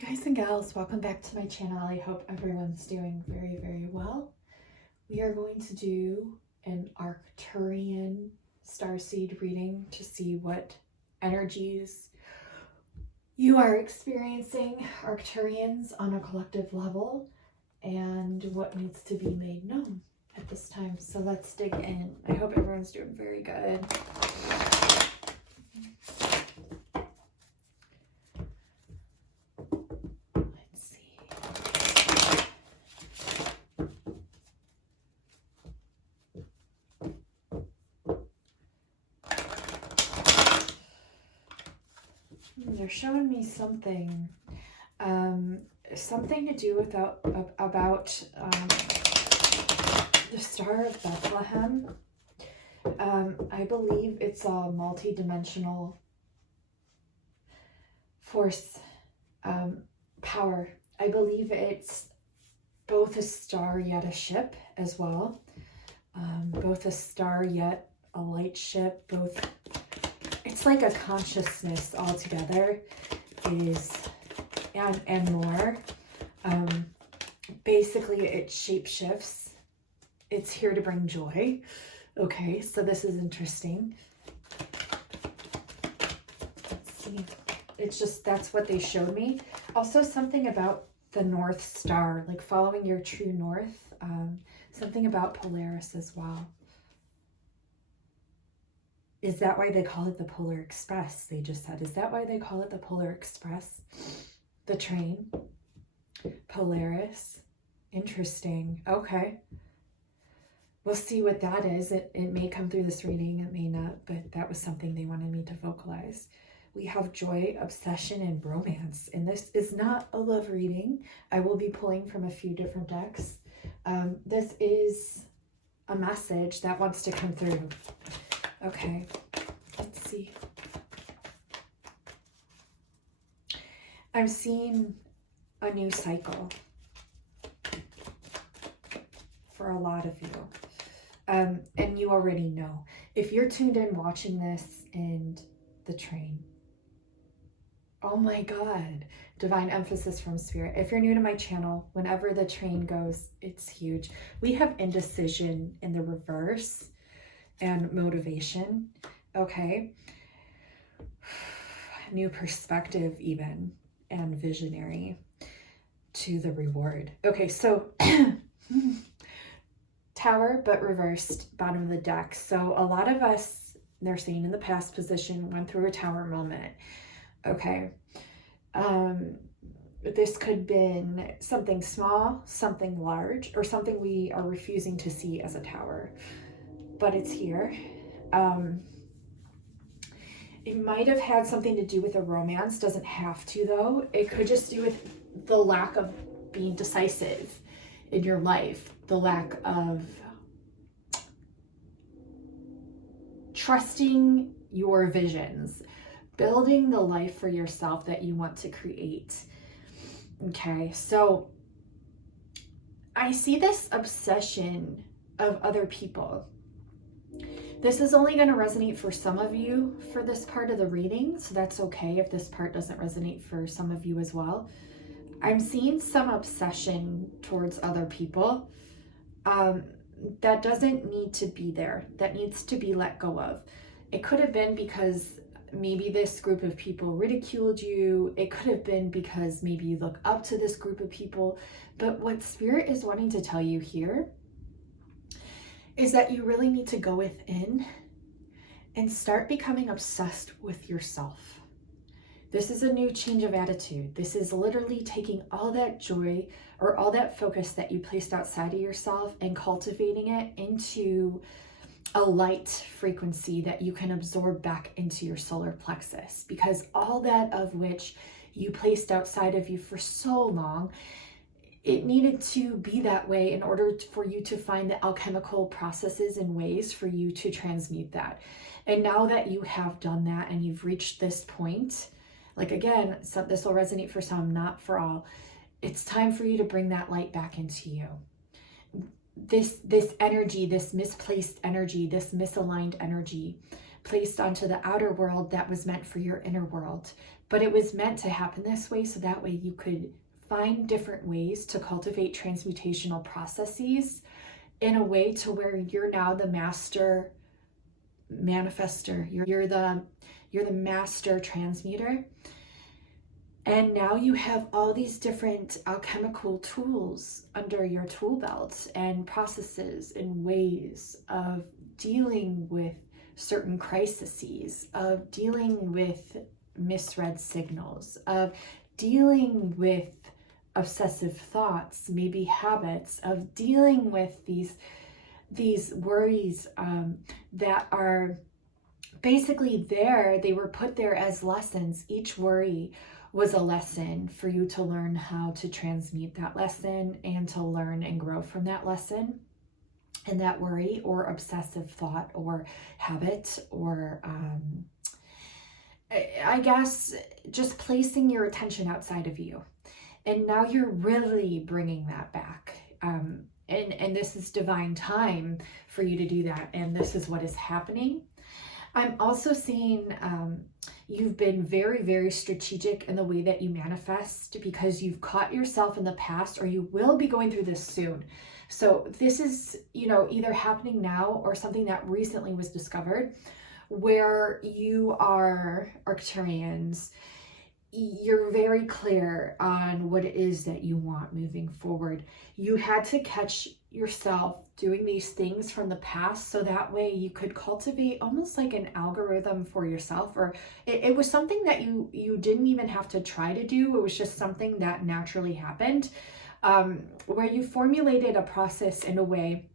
Guys and gals, welcome back to my channel. I hope everyone's doing very, very well. We are going to do an Arcturian starseed reading to see what energies you are experiencing, Arcturians, on a collective level, and what needs to be made known at this time. So let's dig in. I hope everyone's doing very good. They're showing me something, something to do with about the Star of Bethlehem. I believe it's a multidimensional force, power. I believe it's both a star yet a ship as well, both a star yet a light ship, both. It's like a consciousness altogether is, and more. Basically, it shapeshifts. It's here to bring joy. Okay, so this is interesting. Let's see. It's just, that's what they showed me. Also, something about the North Star, like following your true north. Something about Polaris as well. Is that why they call it the Polar Express? They just said, is that why they call it the Polar Express? The train? Polaris? Interesting. Okay. We'll see what that is. It may come through this reading, it may not, but that was something they wanted me to vocalize. We have joy, obsession, and romance. And this is not a love reading. I will be pulling from a few different decks. This is a message that wants to come through. Okay, let's see. I'm seeing a new cycle for a lot of you. And you already know. If you're tuned in watching this and the train, oh my God, divine emphasis from spirit. If you're new to my channel, whenever the train goes, it's huge. We have indecision in the reverse. And motivation, okay? New perspective even, and visionary to the reward. Okay, so Tower, but reversed, bottom of the deck. So a lot of us, they're saying in the past position, went through a Tower moment, okay? This could have been something small, something large, or something we are refusing to see as a Tower. But it's here. It might have had something to do with a romance. Doesn't have to, though. It could just do with the lack of being decisive in your life, the lack of trusting your visions, building the life for yourself that you want to create. Okay, so I see this obsession of other people. This is only going to resonate for some of you for this part of the reading, so that's okay if this part doesn't resonate for some of you as well. I'm seeing some obsession towards other people that doesn't need to be there, that needs to be let go of. It could have been because maybe this group of people ridiculed you. It could have been because maybe you look up to this group of people. But what Spirit is wanting to tell you here is that you really need to go within and start becoming obsessed with yourself. This is a new change of attitude. This is literally taking all that joy or all that focus that you placed outside of yourself and cultivating it into a light frequency that you can absorb back into your solar plexus, because all that of which you placed outside of you for so long, it needed to be that way in order for you to find the alchemical processes and ways for you to transmute that. And now that you have done that and you've reached this point, like again, so this will resonate for some, not for all. It's time for you to bring that light back into you. This energy, this misplaced energy, this misaligned energy placed onto the outer world that was meant for your inner world. but it was meant to happen this way so that way you could find different ways to cultivate transmutational processes in a way to where you're now the master manifester. You're the master transmuter. And now you have all these different alchemical tools under your tool belt and processes and ways of dealing with certain crises, of dealing with misread signals, of dealing with obsessive thoughts, maybe habits, of dealing with these worries that are basically there. They were put there as lessons. Each worry was a lesson for you to learn how to transmute that lesson and to learn and grow from that lesson. And that worry or obsessive thought or habit or I guess just placing your attention outside of you. And now you're really bringing that back. And this is divine time for you to do that. And this is what is happening. I'm also seeing you've been very, very strategic in the way that you manifest because you've caught yourself in the past, or you will be going through this soon. So this is, either happening now or something that recently was discovered, where you are Arcturians. You're very clear on what it is that you want moving forward. You had to catch yourself doing these things from the past so that way you could cultivate almost like an algorithm for yourself, or it was something that you didn't even have to try to do. It was just something that naturally happened, where you formulated a process in a way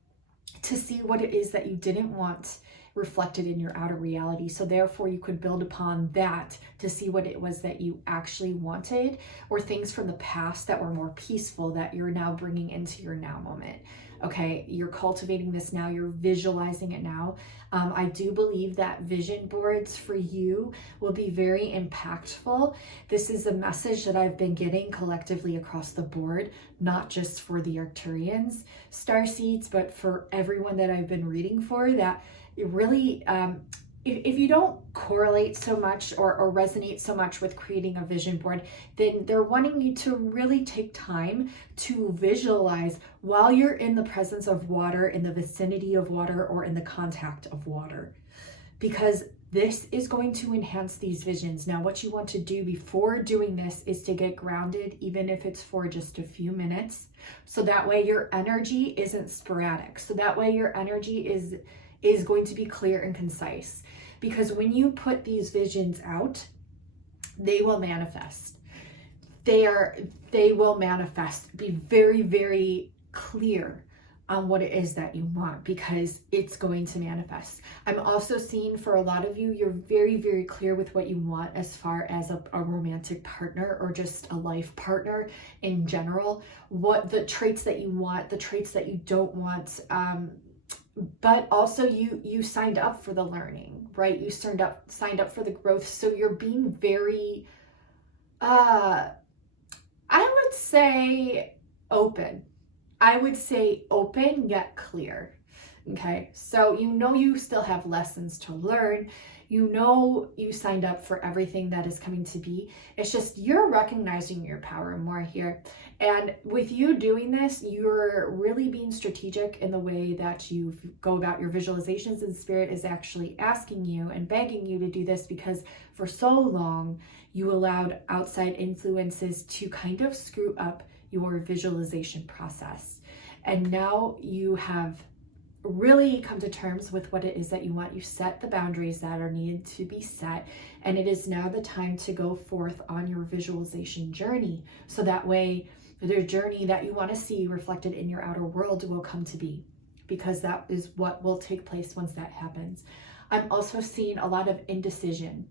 to see what it is that you didn't want reflected in your outer reality. So therefore you could build upon that to see what it was that you actually wanted, or things from the past that were more peaceful that you're now bringing into your now moment. Okay, you're cultivating this now, you're visualizing it now. I do believe that vision boards for you will be very impactful. This is a message that I've been getting collectively across the board, not just for the Arcturians starseeds, but for everyone that I've been reading for, that it really, if you don't correlate so much or resonate so much with creating a vision board, then they're wanting you to really take time to visualize while you're in the presence of water, in the vicinity of water, or in the contact of water, because this is going to enhance these visions. Now, what you want to do before doing this is to get grounded, even if it's for just a few minutes, so that way your energy isn't sporadic. So that way your energy is going to be clear and concise. Because when you put these visions out, they will manifest. They will manifest. Be very, very clear on what it is that you want, because it's going to manifest. I'm also seeing for a lot of you, you're very, very clear with what you want as far as a romantic partner or just a life partner in general. What the traits that you want, the traits that you don't want, but also you signed up for the learning, right? You signed up for the growth. So you're being very, I would say open. I would say open yet clear. Okay, so you still have lessons to learn. You signed up for everything that is coming to be. It's just you're recognizing your power more here. And with you doing this, you're really being strategic in the way that you go about your visualizations, and Spirit is actually asking you and begging you to do this because for so long you allowed outside influences to kind of screw up your visualization process. And now you have really come to terms with what it is that you want. You set the boundaries that are needed to be set, and it is now the time to go forth on your visualization journey, so that way the journey that you want to see reflected in your outer world will come to be, because that is what will take place once that happens. I'm also seeing a lot of indecision.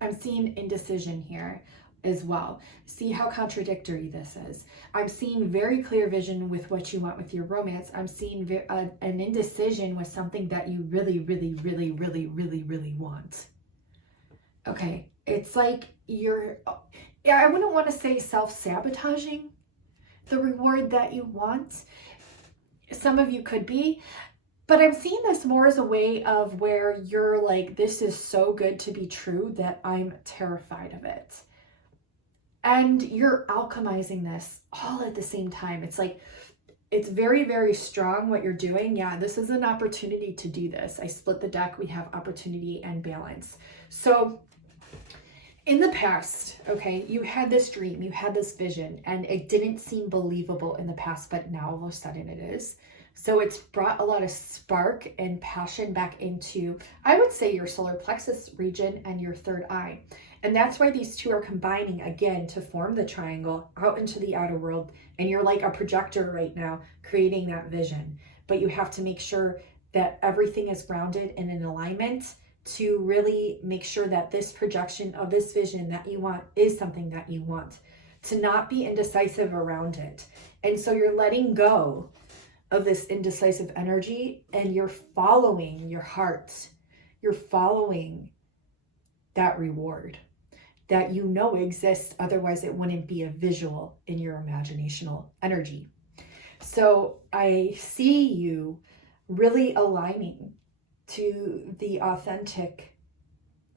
I'm seeing indecision here as well. See how contradictory this is. I'm seeing very clear vision with what you want with your romance. I'm seeing an indecision with something that you really, really, really, really, really, really want. Okay, it's like I wouldn't want to say self-sabotaging the reward that you want. Some of you could be, But I'm seeing this more as a way of where you're like, this is so good to be true that I'm terrified of it. And you're alchemizing this all at the same time. It's like, it's very, very strong what you're doing. Yeah, this is an opportunity to do this. I split the deck. We have opportunity and balance. So in the past, okay, you had this dream, you had this vision, and it didn't seem believable in the past, but now all of a sudden it is. So it's brought a lot of spark and passion back into, I would say, your solar plexus region and your third eye. And that's why these two are combining again to form the triangle out into the outer world. And you're like a projector right now, creating that vision. But you have to make sure that everything is grounded and in alignment to really make sure that this projection of this vision that you want is something that you want. To not be indecisive around it. And so you're letting go of this indecisive energy and you're following your heart. You're following that reward that you know exists, otherwise it wouldn't be a visual in your imaginational energy. So I see you really aligning to the authentic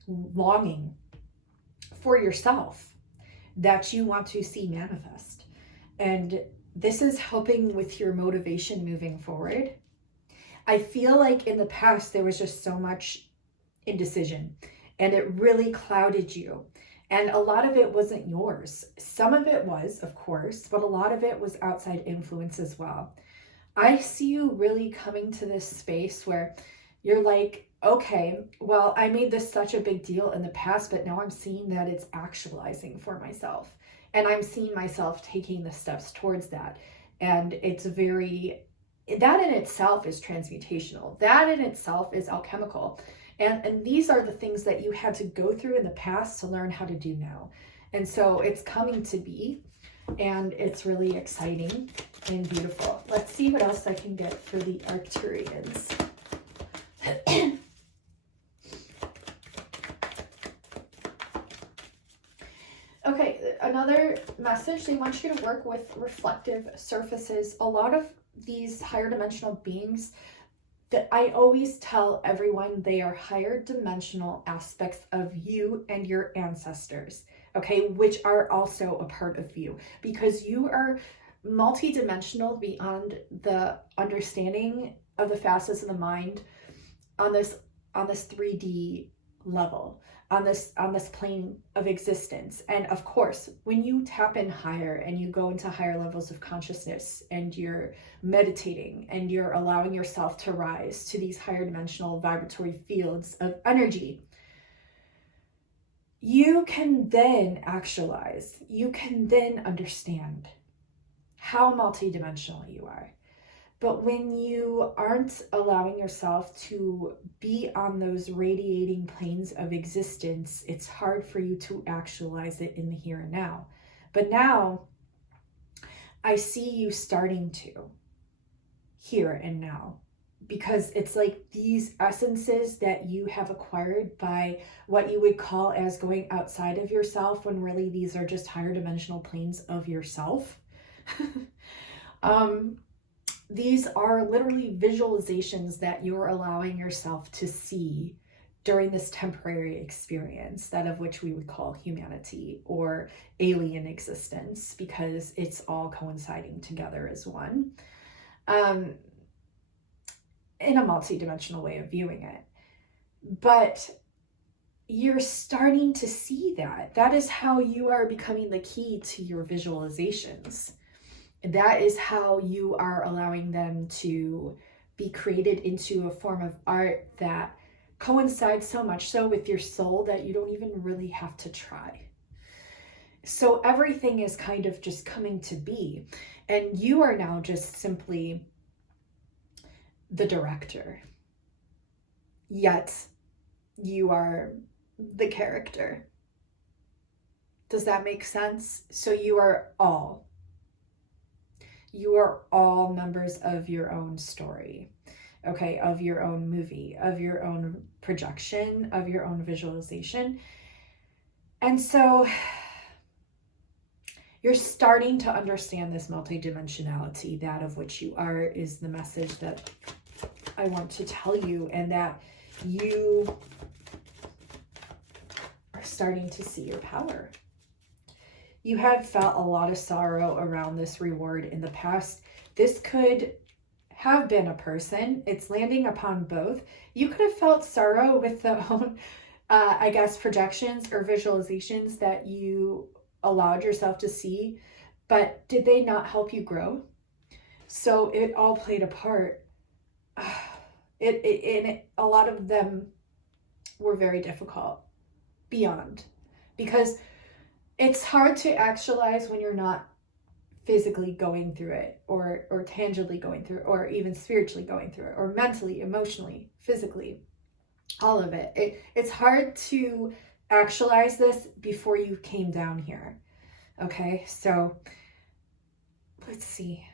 longing for yourself that you want to see manifest. And this is helping with your motivation moving forward. I feel like in the past there was just so much indecision and it really clouded you. And a lot of it wasn't yours. Some of it was, of course, but a lot of it was outside influence as well. I see you really coming to this space where you're like, okay, well, I made this such a big deal in the past, but now I'm seeing that it's actualizing for myself. And I'm seeing myself taking the steps towards that. And it's very, that in itself is transmutational. That in itself is alchemical. And these are the things that you had to go through in the past to learn how to do now. And so it's coming to be, and it's really exciting and beautiful. Let's see what else I can get for the Arcturians. Okay, another message, they want you to work with reflective surfaces. A lot of these higher dimensional beings, that I always tell everyone, they are higher dimensional aspects of you and your ancestors, okay, which are also a part of you, because you are multidimensional beyond the understanding of the facets of the mind on this 3D level, on this plane of existence. And of course, when you tap in higher and you go into higher levels of consciousness and you're meditating and you're allowing yourself to rise to these higher dimensional vibratory fields of energy, you can then actualize, you can then understand how multidimensional you are. But when you aren't allowing yourself to be on those radiating planes of existence, it's hard for you to actualize it in the here and now. But now, I see you starting to, here and now. Because it's like these essences that you have acquired by what you would call as going outside of yourself, when really these are just higher dimensional planes of yourself. These are literally visualizations that you're allowing yourself to see during this temporary experience, that of which we would call humanity or alien existence, because it's all coinciding together as one, in a multidimensional way of viewing it. But you're starting to see that. That is how you are becoming the key to your visualizations. That is how you are allowing them to be created into a form of art that coincides so much so with your soul that you don't even really have to try. So everything is kind of just coming to be. And you are now just simply the director. Yet you are the character. Does that make sense? So you are all members of your own story, okay, of your own movie, of your own projection, of your own visualization. And so you're starting to understand this multidimensionality, that of which you are, is the message that I want to tell you, and that you are starting to see your power. You have felt a lot of sorrow around this reward in the past. This could have been a person. It's landing upon both. You could have felt sorrow with the own, I guess, projections or visualizations that you allowed yourself to see, but did they not help you grow? So it all played a part. A lot of them were very difficult, beyond, because it's hard to actualize when you're not physically going through it, or tangibly going through it, or even spiritually going through it, or mentally, emotionally, physically, all of it. It's hard to actualize this before you came down here. Okay, so let's see.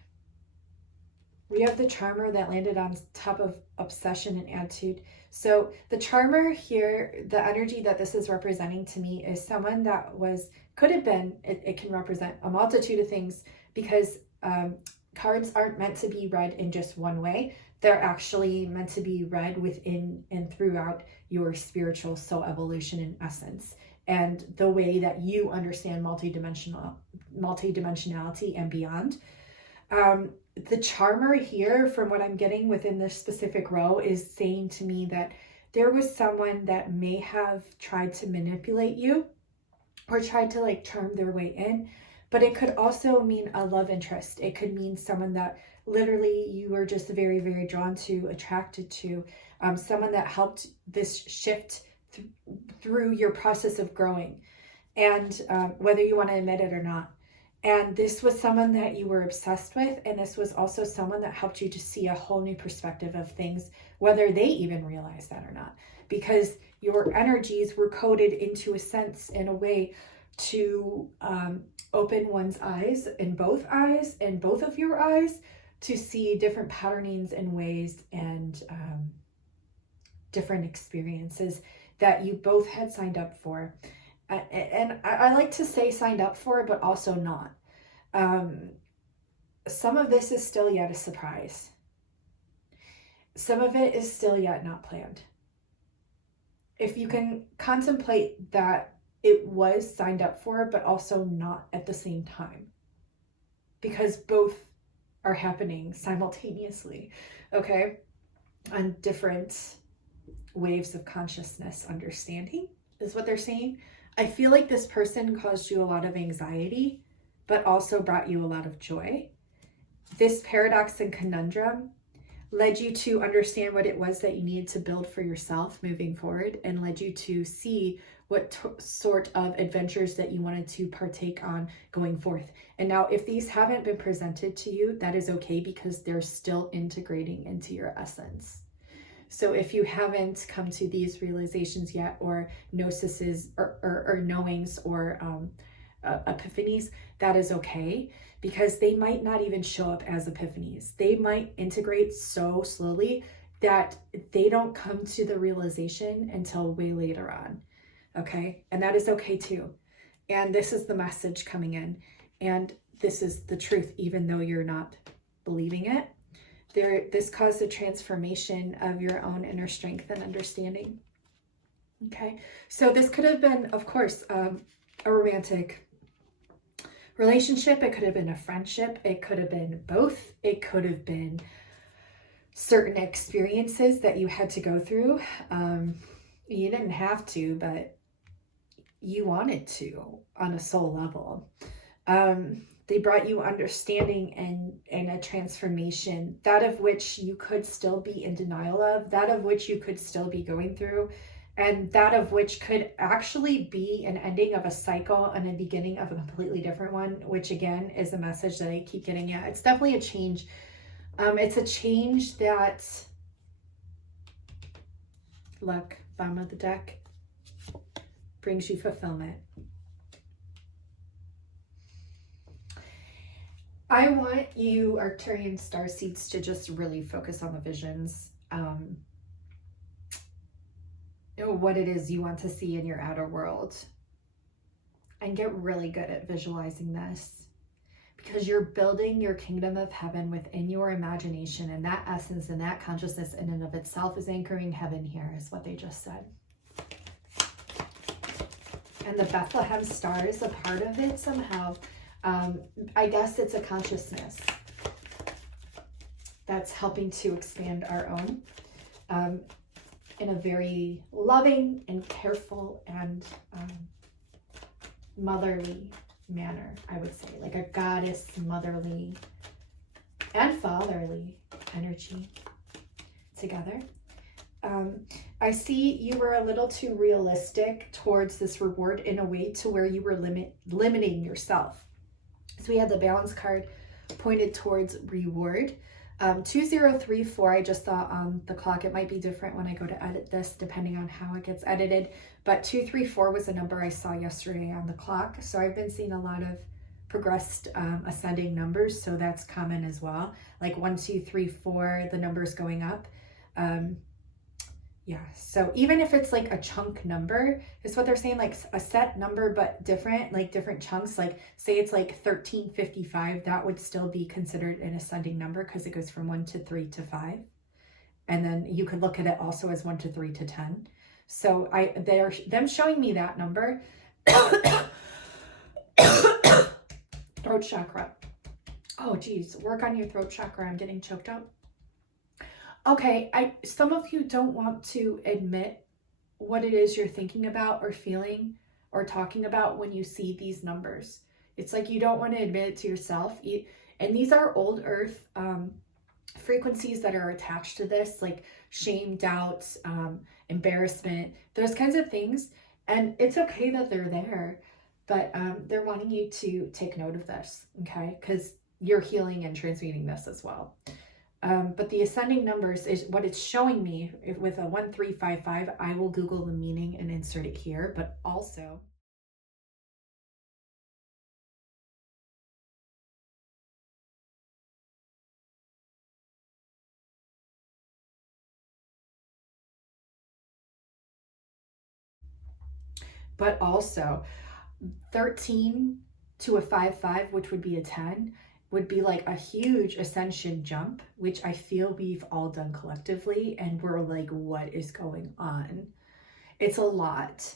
We have the charmer that landed on top of obsession and attitude. So the charmer here, the energy that this is representing to me is someone that could have been, it can represent a multitude of things, because cards aren't meant to be read in just one way. They're actually meant to be read within and throughout your spiritual soul evolution in essence, and the way that you understand multidimensionality and beyond. The charmer here, from what I'm getting within this specific row, is saying to me that there was someone that may have tried to manipulate you or tried to like charm their way in, but it could also mean a love interest. It could mean someone that literally you were just very, very drawn to, attracted to, someone that helped this shift through your process of growing, and whether you want to admit it or not. And this was someone that you were obsessed with, and this was also someone that helped you to see a whole new perspective of things, whether they even realized that or not, because your energies were coded into a sense, in a way, to open one's eyes, in both of your eyes, to see different patternings and ways, and different experiences that you both had signed up for. And I like to say signed up for, but also not. Some of this is still yet a surprise. Some of it is still yet not planned. If you can contemplate that it was signed up for, but also not at the same time, because both are happening simultaneously, okay, on different waves of consciousness understanding, is what they're saying. I feel like this person caused you a lot of anxiety, but also brought you a lot of joy. This paradox and conundrum led you to understand what it was that you needed to build for yourself moving forward, and led you to see what sort of adventures that you wanted to partake on going forth. And now, if these haven't been presented to you, that is okay, because they're still integrating into your essence. So if you haven't come to these realizations yet, or gnoses, or knowings, or epiphanies, that is okay, because they might not even show up as epiphanies. They might integrate so slowly that they don't come to the realization until way later on, okay? And that is okay too. And this is the message coming in, and this is the truth, even though you're not believing it. This caused a transformation of your own inner strength and understanding. Okay, so this could have been, of course, a romantic relationship. It could have been a friendship. It could have been both. It could have been certain experiences that you had to go through. You didn't have to, but you wanted to on a soul level. They brought you understanding and a transformation, that of which you could still be in denial of, that of which you could still be going through, and that of which could actually be an ending of a cycle and a beginning of a completely different one, which again is a message that I keep getting at. It's definitely a change. It's a change that, look, bottom of the deck, brings you fulfillment. I want you, Arcturian Starseeds, to just really focus on the visions, what it is you want to see in your outer world, and get really good at visualizing this, because you're building your kingdom of heaven within your imagination, and that essence and that consciousness in and of itself is anchoring heaven here, is what they just said. And the Bethlehem star is a part of it somehow. I guess it's a consciousness that's helping to expand our own in a very loving and careful and motherly manner, I would say, like a goddess motherly and fatherly energy together. I see you were a little too realistic towards this reward in a way to where you were limiting yourself. So we had the balance card pointed towards reward. 2034, I just saw on the clock. It might be different when I go to edit this, depending on how it gets edited. But 234 was a number I saw yesterday on the clock. So I've been seeing a lot of progressed ascending numbers. So that's common as well. Like 1, 2, 3, 4, the numbers going up. Yeah, so even if it's like a chunk number, is what they're saying, like a set number, but different, like different chunks, like say it's like 1355, that would still be considered an ascending number because it goes from 1 to 3 to 5. And then you could look at it also as 1 to 3 to 10. So they're them showing me that number. Throat chakra. Oh geez, work on your throat chakra. I'm getting choked up. Okay, some of you don't want to admit what it is you're thinking about or feeling or talking about when you see these numbers. It's like you don't want to admit it to yourself. And these are old earth frequencies that are attached to this, like shame, doubts, embarrassment, those kinds of things. And it's okay that they're there, but they're wanting you to take note of this, okay? Because you're healing and transmuting this as well. But the ascending numbers is what it's showing me with a 1355. I will Google the meaning and insert it here, but also but also 13 to a 5-5, which would be a 10, would be like a huge ascension jump, which I feel we've all done collectively, and we're like, what is going on? It's a lot.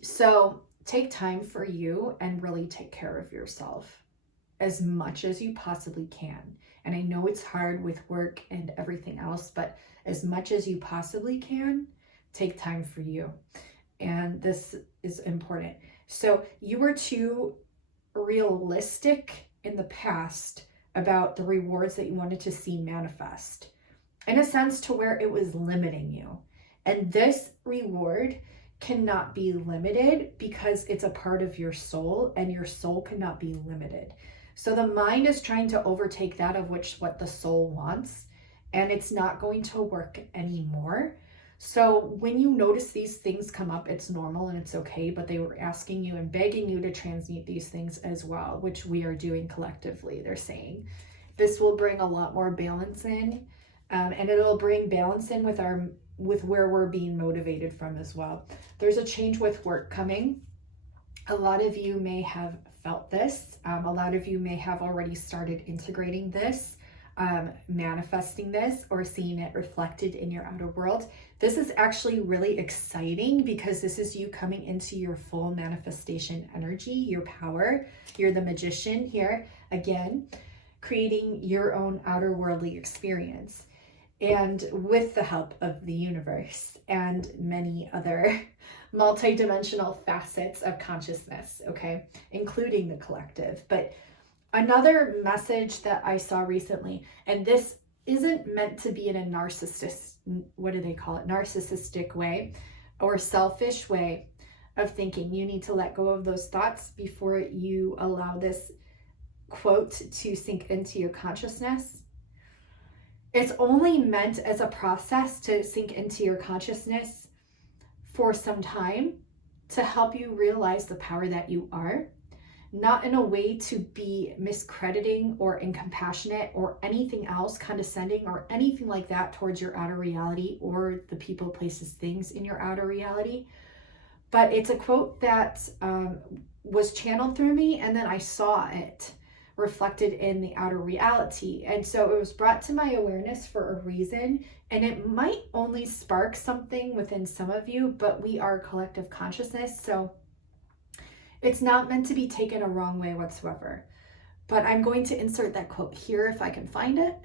So take time for you and really take care of yourself as much as you possibly can. And I know it's hard with work and everything else, but as much as you possibly can, take time for you. And this is important. So you were too realistic in the past about the rewards that you wanted to see manifest, in a sense to where it was limiting you. And this reward cannot be limited because it's a part of your soul, and your soul cannot be limited. So the mind is trying to overtake that of what the soul wants, and it's not going to work anymore. So when you notice these things come up, it's normal and it's okay, but they were asking you and begging you to transmute these things as well, which we are doing collectively. They're saying this will bring a lot more balance in, and it'll bring balance in with where we're being motivated from as well. There's a change with work coming. A lot of you may have felt this. A lot of you may have already started integrating this, manifesting this, or seeing it reflected in your outer world. This is actually really exciting because this is you coming into your full manifestation energy, your power. You're the magician here, again, creating your own outer worldly experience. And with the help of the universe and many other multidimensional facets of consciousness, okay, including the collective. But another message that I saw recently, and this isn't meant to be in a narcissistic way or selfish way of thinking. You need to let go of those thoughts before you allow this quote to sink into your consciousness. It's only meant as a process to sink into your consciousness for some time to help you realize the power that you are. Not in a way to be miscrediting or incompassionate or anything else, condescending or anything like that towards your outer reality or the people, places, things in your outer reality. But it's a quote that was channeled through me, and then I saw it reflected in the outer reality. And so it was brought to my awareness for a reason, and it might only spark something within some of you, but we are collective consciousness, so it's not meant to be taken a wrong way whatsoever. But I'm going to insert that quote here if I can find it.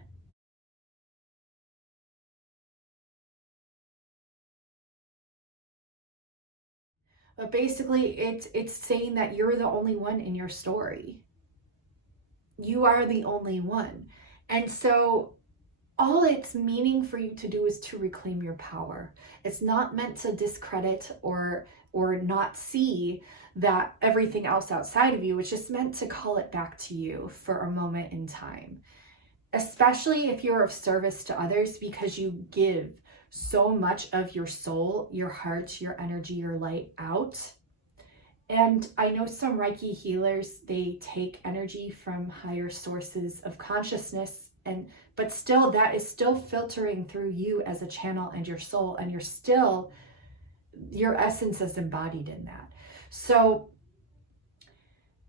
But basically, it's saying that you're the only one in your story. You are the only one. And so all it's meaning for you to do is to reclaim your power. It's not meant to discredit or not see that everything else outside of you. It's just meant to call it back to you for a moment in time. Especially if you're of service to others, because you give so much of your soul, your heart, your energy, your light out. And I know some Reiki healers, they take energy from higher sources of consciousness, but still that is still filtering through you as a channel and your soul, and your essence is embodied in that. So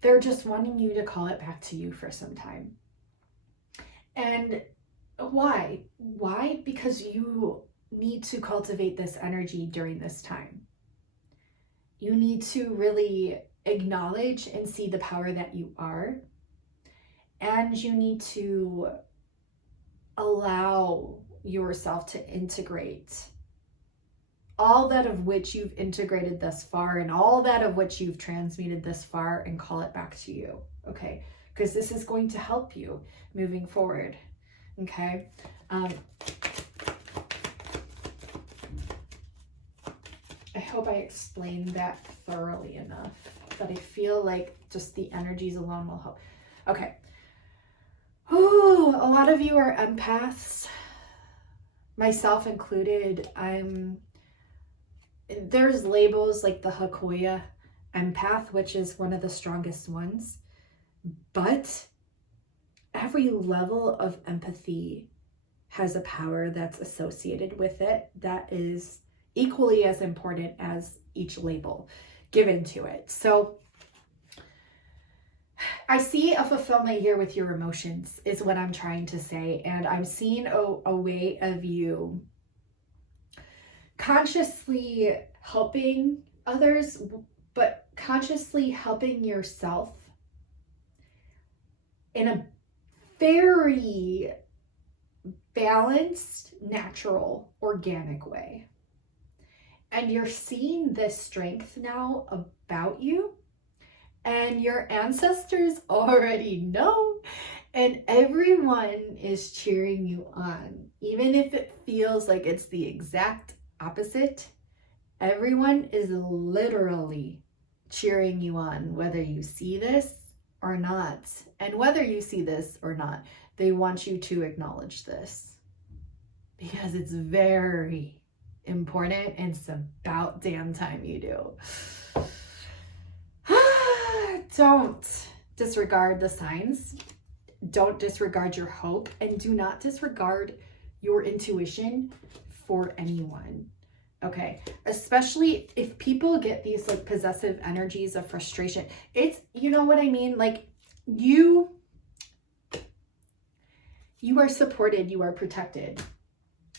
they're just wanting you to call it back to you for some time. And why? Why? Because you need to cultivate this energy during this time. You need to really acknowledge and see the power that you are. And you need to allow yourself to integrate all that of which you've integrated thus far and all that of which you've transmuted thus far, and call it back to you, okay? Because this is going to help you moving forward, okay? I hope I explained that thoroughly enough, but I feel like just the energies alone will help. Okay. Ooh, a lot of you are empaths, myself included. There's labels like the Hakoya empath, which is one of the strongest ones, but every level of empathy has a power that's associated with it that is equally as important as each label given to it. So I see a fulfillment here with your emotions is what I'm trying to say. And I'm seeing a way of you consciously helping others, but consciously helping yourself in a very balanced, natural, organic way. And you're seeing this strength now about you, and your ancestors already know, and everyone is cheering you on. Even if it feels like it's the exact opposite, everyone is literally cheering you on, whether you see this or not. And whether you see this or not, they want you to acknowledge this, because it's very important, and it's about damn time you do. Don't disregard the signs. Don't disregard your hope, and do not disregard your intuition for anyone. Okay, especially if people get these like possessive energies of frustration. It's, you know what I mean? Like you are supported, you are protected.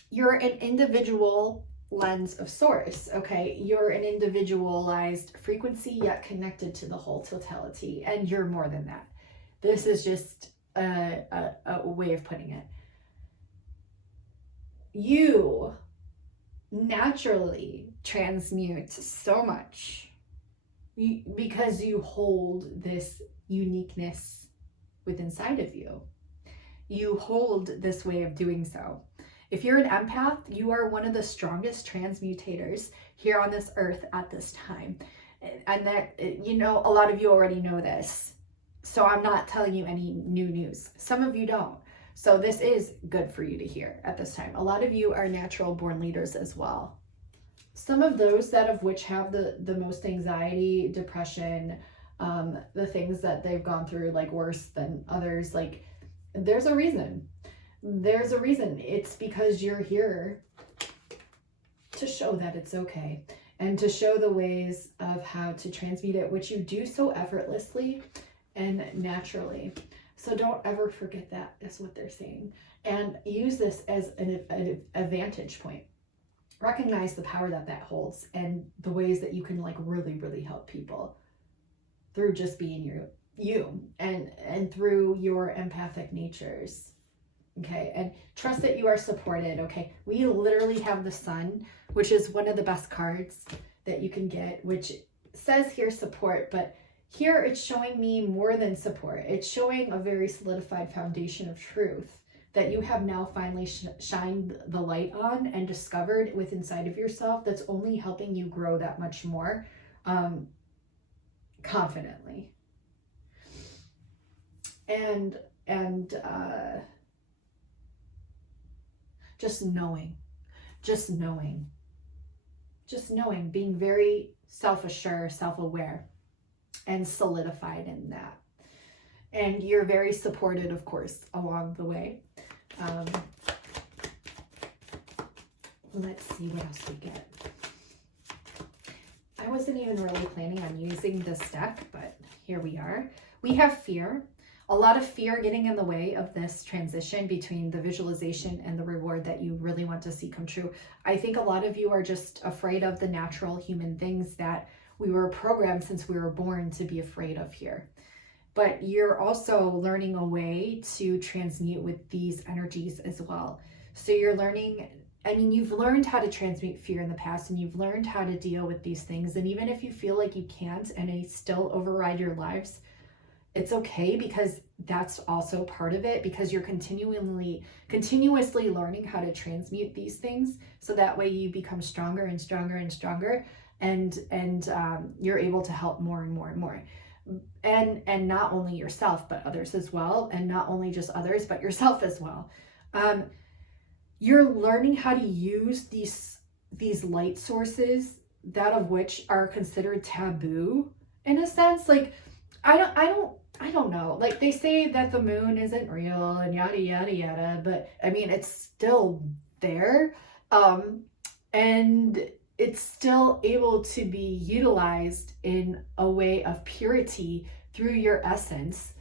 You're an individual lens of source, okay? You're an individualized frequency yet connected to the whole totality, and you're more than that. This is just a way of putting it. You naturally transmute so much because you hold this uniqueness within inside of you. You hold this way of doing so. If you're an empath, you are one of the strongest transmutators here on this earth at this time. And that, you know, a lot of you already know this. So I'm not telling you any new news. Some of you don't. So this is good for you to hear at this time. A lot of you are natural born leaders as well. Some of those that of which have the most anxiety, depression, the things that they've gone through like worse than others, like there's a reason. There's a reason. It's because you're here to show that it's okay, and to show the ways of how to transmute it, which you do so effortlessly and naturally. So don't ever forget that, is what they're saying. And use this as a vantage point. Recognize the power that that holds and the ways that you can like really, really help people through just being you and through your empathic natures. Okay, and trust that you are supported. Okay, we literally have the Sun, which is one of the best cards that you can get, which says here support, but here it's showing me more than support. It's showing a very solidified foundation of truth that you have now finally shined the light on and discovered within inside of yourself, that's only helping you grow that much more confidently. And just knowing, being very self-assured, self-aware, and solidified in that. And you're very supported, of course, along the way. Let's see what else we get. I wasn't even really planning on using this deck, but here we are. We have fear. A lot of fear getting in the way of this transition between the visualization and the reward that you really want to see come true. I think a lot of you are just afraid of the natural human things that we were programmed since we were born to be afraid of here. But you're also learning a way to transmute with these energies as well. So you're learning, I mean, you've learned how to transmute fear in the past, and you've learned how to deal with these things. And even if you feel like you can't and they still override your lives, it's okay, because that's also part of it, because you're continuously learning how to transmute these things. So that way you become stronger and stronger and stronger, and you're able to help more and more and more. And not only yourself, but others as well. And not only just others, but yourself as well. You're learning how to use these light sources, that of which are considered taboo in a sense. Like, I don't know. Like, they say that the moon isn't real and yada, yada, yada, but I mean, it's still there. And it's still able to be utilized in a way of purity through your essence,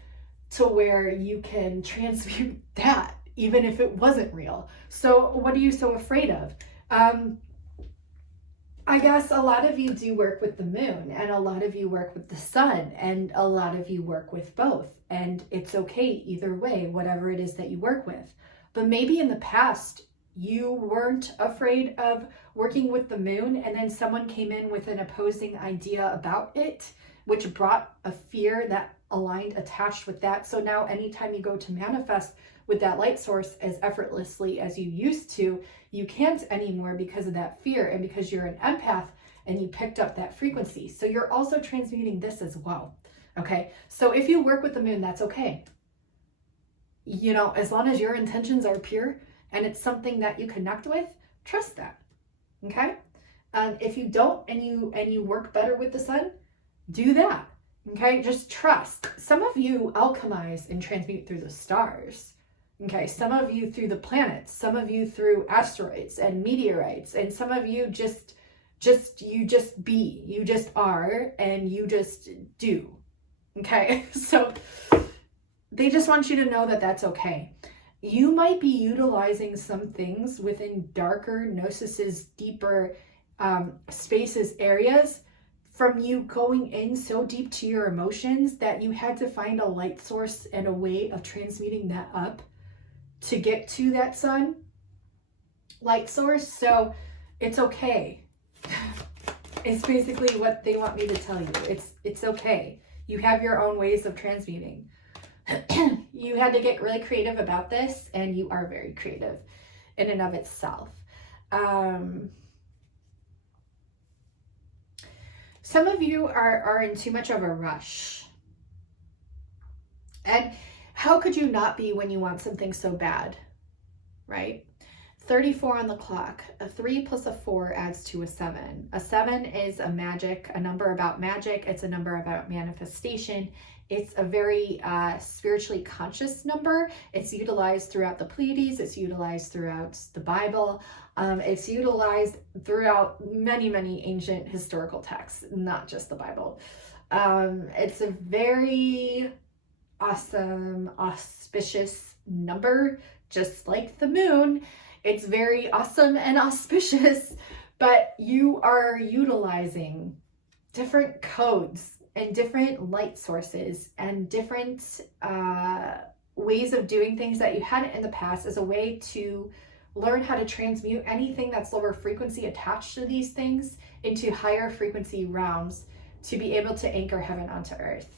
to where you can transmute that, even if it wasn't real. So what are you so afraid of? I guess a lot of you do work with the moon, and a lot of you work with the sun, and a lot of you work with both. And it's okay either way, whatever it is that you work with. But maybe in the past, you weren't afraid of working with the moon, and then someone came in with an opposing idea about it, which brought a fear that aligned, attached with that. So now anytime you go to manifest with that light source as effortlessly as you used to, you can't anymore because of that fear, and because you're an empath and you picked up that frequency. So you're also transmuting this as well. Okay, so if you work with the moon, that's okay. You know, as long as your intentions are pure and it's something that you connect with, trust that. Okay, if you don't, and you work better with the sun, do that. Okay, just trust. Some of you alchemize and transmute through the stars. Okay, some of you through the planets, some of you through asteroids and meteorites, and some of you just be, you just are, and you just do. Okay, so they just want you to know that that's okay. You might be utilizing some things within darker gnosis, deeper spaces, areas, from you going in so deep to your emotions that you had to find a light source and a way of transmuting that up to get to that sun light source. So it's okay. It's basically what they want me to tell you. It's okay. You have your own ways of transmuting. You had to get really creative about this, and you are very creative in and of itself. Some of you are in too much of a rush. And how could you not be when you want something so bad, right? 34 on the clock. A 3 plus a 4 adds to a 7. A 7 is a number about magic. It's a number about manifestation. It's a very spiritually conscious number. It's utilized throughout the Pleiades. It's utilized throughout the Bible. It's utilized throughout many, many ancient historical texts, not just the Bible. It's a very awesome, auspicious number, just like the moon. It's very awesome and auspicious, but you are utilizing different codes and different light sources and different ways of doing things that you hadn't in the past as a way to learn how to transmute anything that's lower frequency attached to these things into higher frequency realms to be able to anchor heaven onto earth.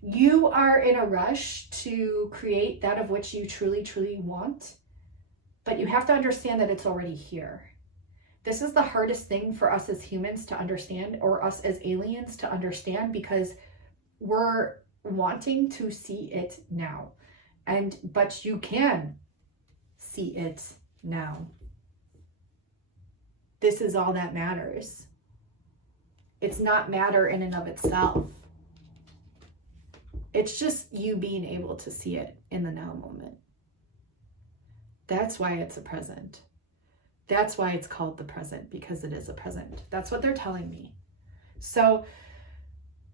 You are in a rush to create that of which you truly, truly want, but you have to understand that it's already here. This is the hardest thing for us as humans to understand, or us as aliens to understand, because we're wanting to see it now. But you can see it now. This is all that matters. It's not matter in and of itself. It's just you being able to see it in the now moment. That's why it's a present. That's why it's called the present, because it is a present. That's what they're telling me. So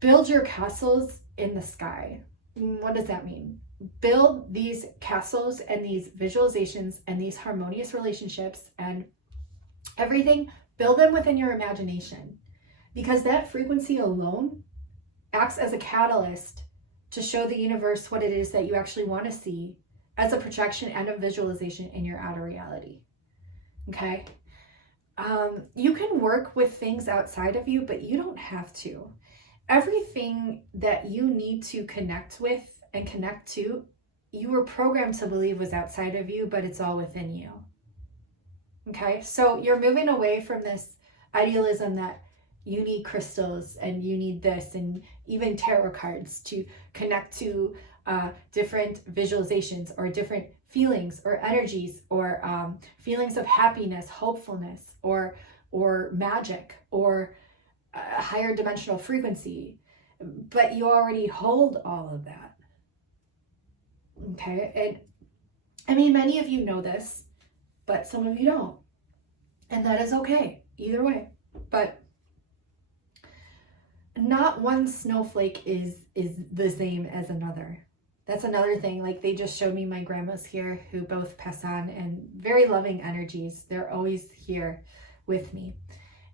build your castles in the sky. What does that mean? Build these castles and these visualizations and these harmonious relationships and everything. Build them within your imagination, because that frequency alone acts as a catalyst to show the universe what it is that you actually want to see as a projection and a visualization in your outer reality. Okay? You can work with things outside of you, but you don't have to. Everything that you need to connect with and connect to, you were programmed to believe was outside of you, but it's all within you. Okay? So you're moving away from this idealism that you need crystals and you need this and even tarot cards to connect to different visualizations or different feelings or energies or feelings of happiness, hopefulness, or magic, or a higher dimensional frequency. But you already hold all of that. Okay? And I mean, many of you know this, but some of you don't. And that is okay, either way. But not one snowflake is the same as another. That's another thing. Like, they just showed me my grandmas here who both pass on, and very loving energies. They're always here with me.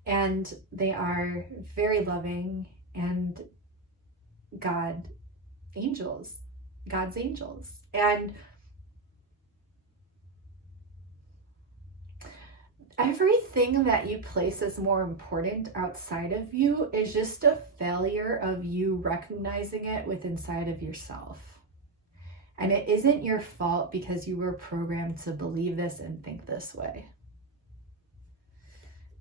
And they are very loving and God's angels. And everything that you place as more important outside of you is just a failure of you recognizing it within inside of yourself. And it isn't your fault, because you were programmed to believe this and think this way.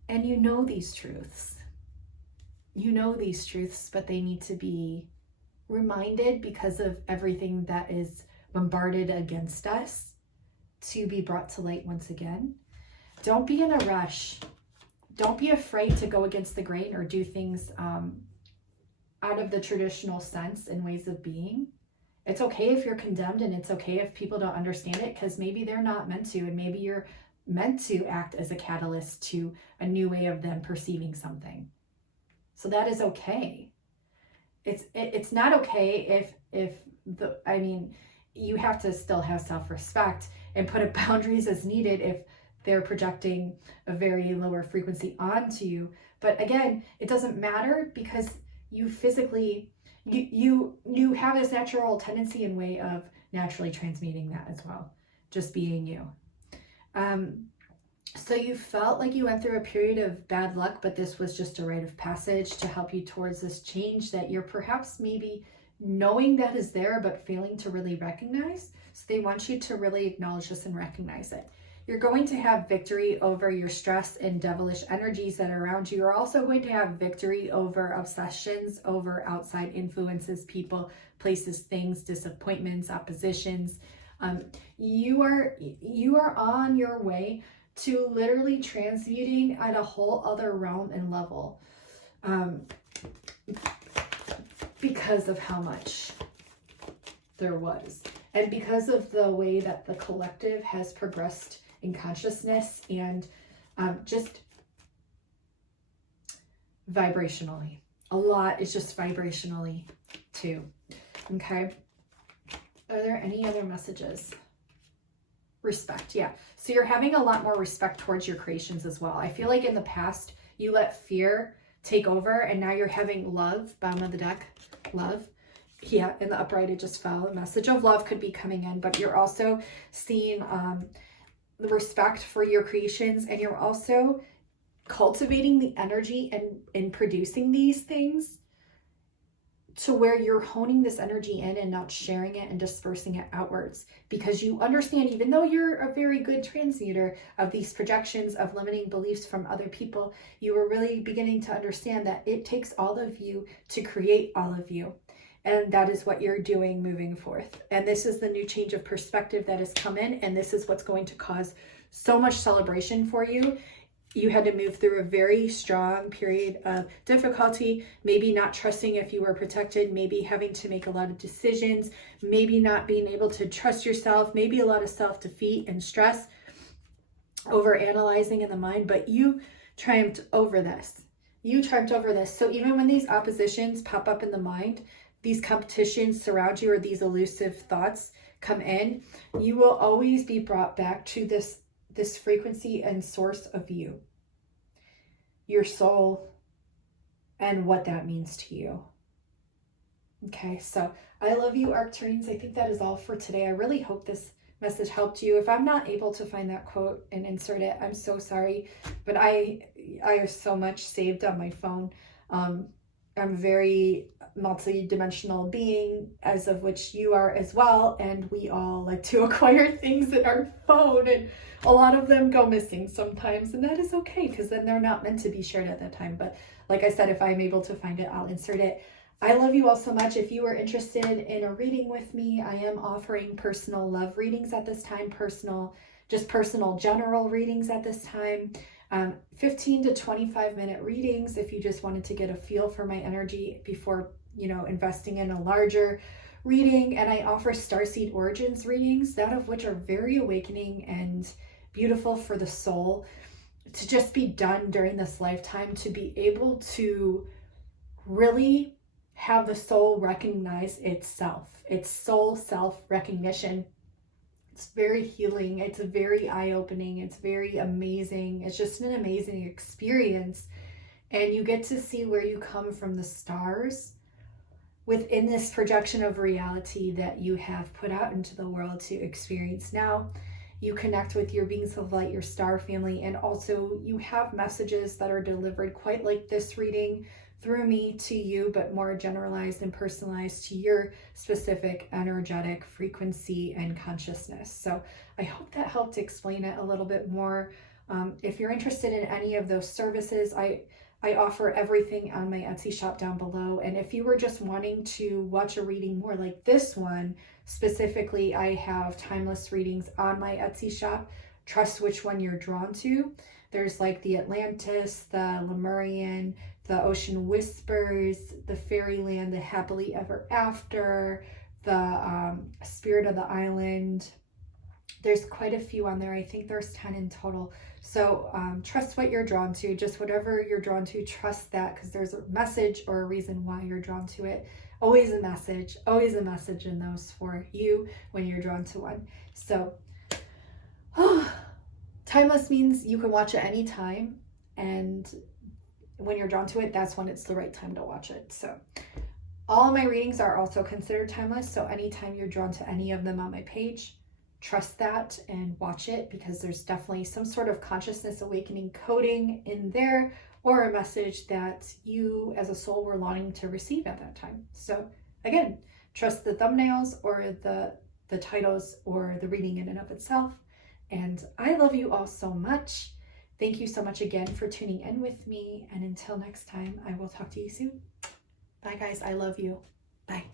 And you know these truths. You know these truths, but they need to be reminded because of everything that is bombarded against us to be brought to light once again. Don't be in a rush. Don't be afraid to go against the grain or do things out of the traditional sense and ways of being. It's okay if you're condemned, and it's okay if people don't understand it, because maybe they're not meant to, and maybe you're meant to act as a catalyst to a new way of them perceiving something. So that is okay. It's not okay you have to still have self-respect and put up boundaries as needed if they're projecting a very lower frequency onto you. But again, it doesn't matter, because you physically, you have this natural tendency and way of naturally transmuting that as well, just being you. So you felt like you went through a period of bad luck, but this was just a rite of passage to help you towards this change that you're perhaps maybe knowing that is there, but failing to really recognize. So they want you to really acknowledge this and recognize it. You're going to have victory over your stress and devilish energies that are around you. You're also going to have victory over obsessions, over outside influences, people, places, things, disappointments, oppositions. You are on your way to literally transmuting at a whole other realm and level, because of how much there was, and because of the way that the collective has progressed in consciousness and just vibrationally. A lot is just vibrationally too. Okay. Are there any other messages? Respect, yeah. So you're having a lot more respect towards your creations as well. I feel like in the past, you let fear take over, and now you're having love, bottom of the deck, love. Yeah, in the upright, it just fell. A message of love could be coming in, but you're also seeing the respect for your creations, and you're also cultivating the energy and in producing these things to where you're honing this energy in and not sharing it and dispersing it outwards, because you understand, even though you're a very good transmuter of these projections of limiting beliefs from other people, you are really beginning to understand that it takes all of you to create all of you. And that is what you're doing moving forth. And this is the new change of perspective that has come in. And this is what's going to cause so much celebration for you. You had to move through a very strong period of difficulty, maybe not trusting if you were protected, maybe having to make a lot of decisions, maybe not being able to trust yourself, maybe a lot of self-defeat and stress, over analyzing in the mind, but you triumphed over this. You triumphed over this. So even when these oppositions pop up in the mind, these competitions surround you, or these elusive thoughts come in, you will always be brought back to this frequency and source of you, your soul, and what that means to you. Okay, so I love you, Arcturians. I think that is all for today. I really hope this message helped you. If I'm not able to find that quote and insert it, I'm so sorry, but I have so much saved on my phone. I'm a very multi-dimensional being, as of which you are as well, and we all like to acquire things in our phone, and a lot of them go missing sometimes, and that is okay, because then they're not meant to be shared at that time. But like I said, if I'm able to find it, I'll insert it. I love you all so much. If you are interested in a reading with me, I am offering personal love readings at this time, personal general readings at this time. 15 to 25 minute readings if you just wanted to get a feel for my energy before, investing in a larger reading. And I offer starseed origins readings, that of which are very awakening and beautiful for the soul, to just be done during this lifetime, to be able to really have the soul recognize itself, its soul self-recognition. It's very healing. It's very eye-opening. It's very amazing. It's just an amazing experience. And you get to see where you come from the stars within this projection of reality that you have put out into the world to experience now. You connect with your beings of light, your star family, and also you have messages that are delivered quite like this reading through me to you, but more generalized and personalized to your specific energetic frequency and consciousness. So I hope that helped explain it a little bit more. If you're interested in any of those services, I offer everything on my Etsy shop down below. And if you were just wanting to watch a reading more like this one, specifically, I have timeless readings on my Etsy shop. Trust which one you're drawn to. There's like the Atlantis, the Lemurian, the Ocean Whispers, the Fairyland, the Happily Ever After, the Spirit of the Island. There's quite a few on there. I think there's 10 in total. So trust what you're drawn to. Just whatever you're drawn to, trust that, because there's a message or a reason why you're drawn to it. Always a message in those for you when you're drawn to one. So timeless means you can watch it anytime, and when you're drawn to it, that's when it's the right time to watch it. So all of my readings are also considered timeless. So anytime you're drawn to any of them on my page, trust that and watch it, because there's definitely some sort of consciousness awakening coding in there, or a message that you as a soul were longing to receive at that time. So again, trust the thumbnails or the titles or the reading in and of itself. And I love you all so much. Thank you so much again for tuning in with me. And until next time, I will talk to you soon. Bye guys. I love you. Bye.